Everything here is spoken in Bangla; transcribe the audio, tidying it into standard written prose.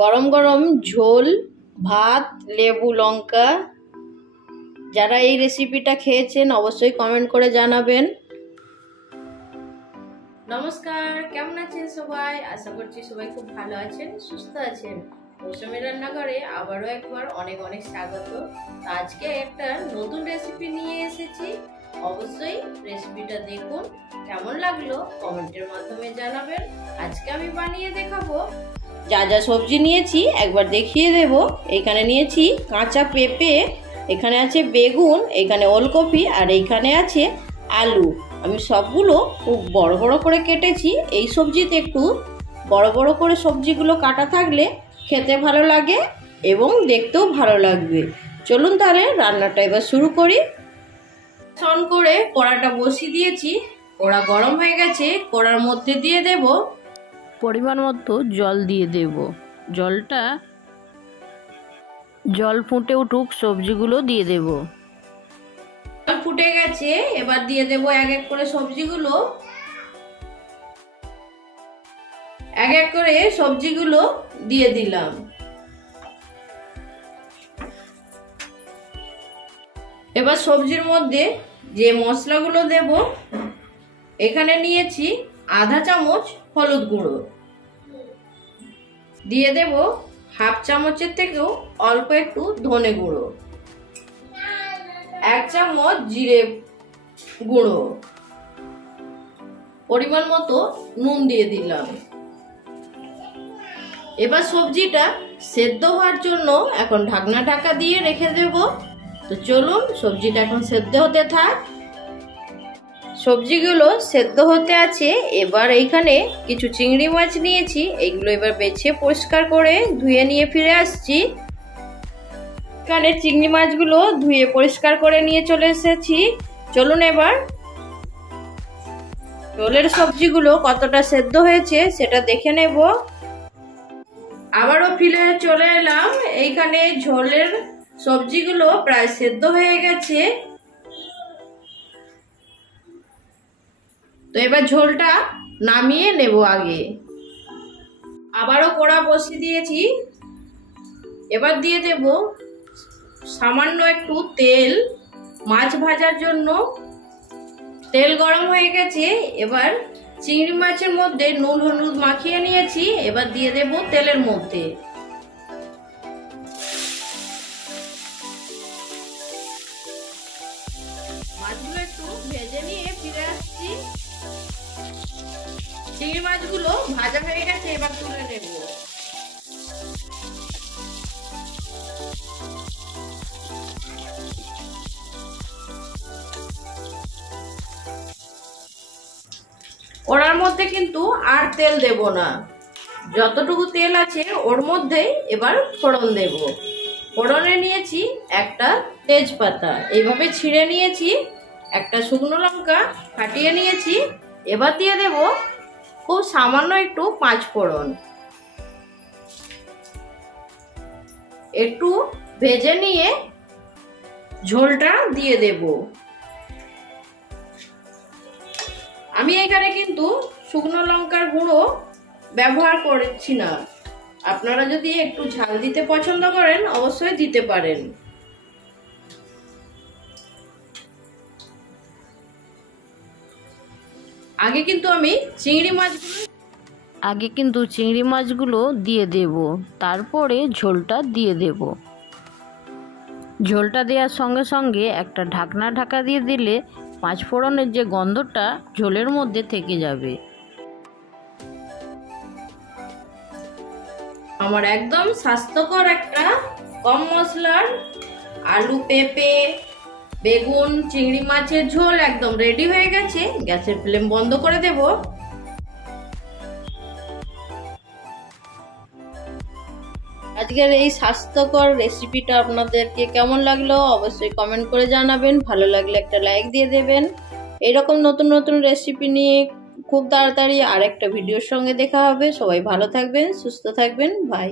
গরম গরম ঝোল ভাত লেবু লঙ্কা। যারা এই রেসিপিটা খেয়েছেন অবশ্যই কমেন্ট করে জানাবেন। নমস্কার, কেমন আছেন সবাই? আশা করছি সবাই খুব ভালো আছেন, সুস্থ আছেন। মৌসুমী রান্নাঘরে আবারও একবার অনেক অনেক স্বাগত। আজকে একটা নতুন রেসিপি নিয়ে এসেছি। অবশ্যই রেসিপিটা দেখুন, কেমন লাগলো কমেন্টের মাধ্যমে জানাবেন। আজকে আমি বানিয়ে দেখাবো। যা যা সবজি নিয়েছি একবার দেখিয়ে দেব। এখানে নিয়েছি কাঁচা পেঁপে, এখানে আছে বেগুন, এখানে ওলকপি, আর এইখানে আছে আলু। আমি সবগুলো খুব বড় বড় করে কেটেছি। এই সবজিতে একটু বড় বড় করে সবজিগুলো কাটা থাকলে খেতে ভালো লাগে এবং দেখতেও ভালো লাগবে। চলুন তাহলে রান্নাটা এবার শুরু করি। অন করে কড়াটা বসিয়ে দিয়েছি। কড়া গরম হয়ে গেছে। কড়ার মধ্যে দিয়ে দেব পরিমাণ মতো জল দিয়ে দেব। জল ফুটে উঠুক, সবজিগুলো দিয়ে দেব। জল ফুটে গেছে, এবার দিয়ে দেব এক এক করে সবজিগুলো। এক এক করে সবজিগুলো দিয়ে দিলাম। এবার সবজির মধ্যে যে মশলাগুলো দেব, এখানে নিয়েছি আধা চামচ হলুদ গুঁড়ো, দিয়ে দেব হাফ চামচের থেকেও অল্প একটু ধনে গুঁড়ো, এক চামচ জিরে গুঁড়ো, পরিমাণ মতো নুন দিয়ে দিলাম। এবার সবজিটা সেদ্ধ হওয়ার জন্য এখন ঢাকা দিয়ে রেখে দেব। তো চলুন সবজিটা এখন সেদ্ধ হতে থাক। সবজিগুলো সেদ্ধ হতে আছে। এবার এইখানে কিছু চিংড়ি মাছ নিয়েছি, এইগুলো এবার বেছে পরিষ্কার করে ধুয়ে নিয়ে ফিরে আসছি। এখানে চিংড়ি মাছগুলো ধুয়ে পরিষ্কার করে নিয়ে চলে এসেছি। চলুন এবার ঝোলের সবজিগুলো কতটা সেদ্ধ হয়েছে সেটা দেখে নেব। আবারও ফিরে চলে এলাম। এইখানে ঝোলের সবজিগুলো প্রায় সেদ্ধ হয়ে গেছে। তো এবার ঝোলটা নামিয়ে নেব আগে। আবারও কড়া বসিয়ে দিয়েছি। এবার দিয়ে দেব সামান্য একটু তেল মাছ ভাজার জন্য। তেল গরম হয়ে গেছে। এবার চিংড়ি মাছের মধ্যে নুন হলুদ মাখিয়ে নিয়েছি, এবার দিয়ে দেব তেলের মধ্যে। মাছগুলো একটু ভেজে নিয়ে ফিরে আসছি। চিংড়ি মাছগুলো ভাজা হয়ে গেছে, এবার তুলে নেব। ওর মধ্যে কিন্তু আর তেল দেব না, যতটুকু তেল আছে ওর মধ্যেই এবার ফোড়ন দেব। ফোড়নে নিয়েছি একটা তেজপাতা, এইভাবে ছিঁড়ে নিয়েছি, একটা শুকনো লঙ্কা ফাটিয়ে নিয়েছি। এবার দিয়ে দেব খুব সামান্য একটু পাঁচ ফোড়ন। একটু ভেজে নিয়ে ঝোলটা দিয়ে দেব। আমি এখানে কিন্তু শুকনো লঙ্কার গুঁড়ো ব্যবহার করছি না। আপনারা যদি একটু ঝাল দিতে পছন্দ করেন অবশ্যই দিতে পারেন। আগে কিন্তু চিংড়ি মাছগুলো দিয়ে দেব, তারপরে ঝোলটা দিয়ে দেব। ঝোলটা দেওয়ার সঙ্গে সঙ্গে একটা ঢাকা দিয়ে দিলে পাঁচ ফোড়নের যে গন্ধটা ঝোলের মধ্যে থেকে যাবে। আমার একদম স্বাস্থ্যকর একটা কম মশলার আলু পেঁপে বেগুন চিংড়ি মাছের ঝোল একদম রেডি হয়ে গেছে। গ্যাসের ফ্লেম বন্ধ করে দেব। আজকের এই স্বাস্থ্যকর রেসিপিটা আপনাদেরকে কেমন লাগলো অবশ্যই কমেন্ট করে জানাবেন। ভালো লাগলে একটা লাইক দিয়ে দেবেন। এইরকম নতুন নতুন রেসিপি নিয়ে খুব তাড়াতাড়ি আরেকটা ভিডিওর সঙ্গে দেখা হবে। সবাই ভালো থাকবেন, সুস্থ থাকবেন। বাই।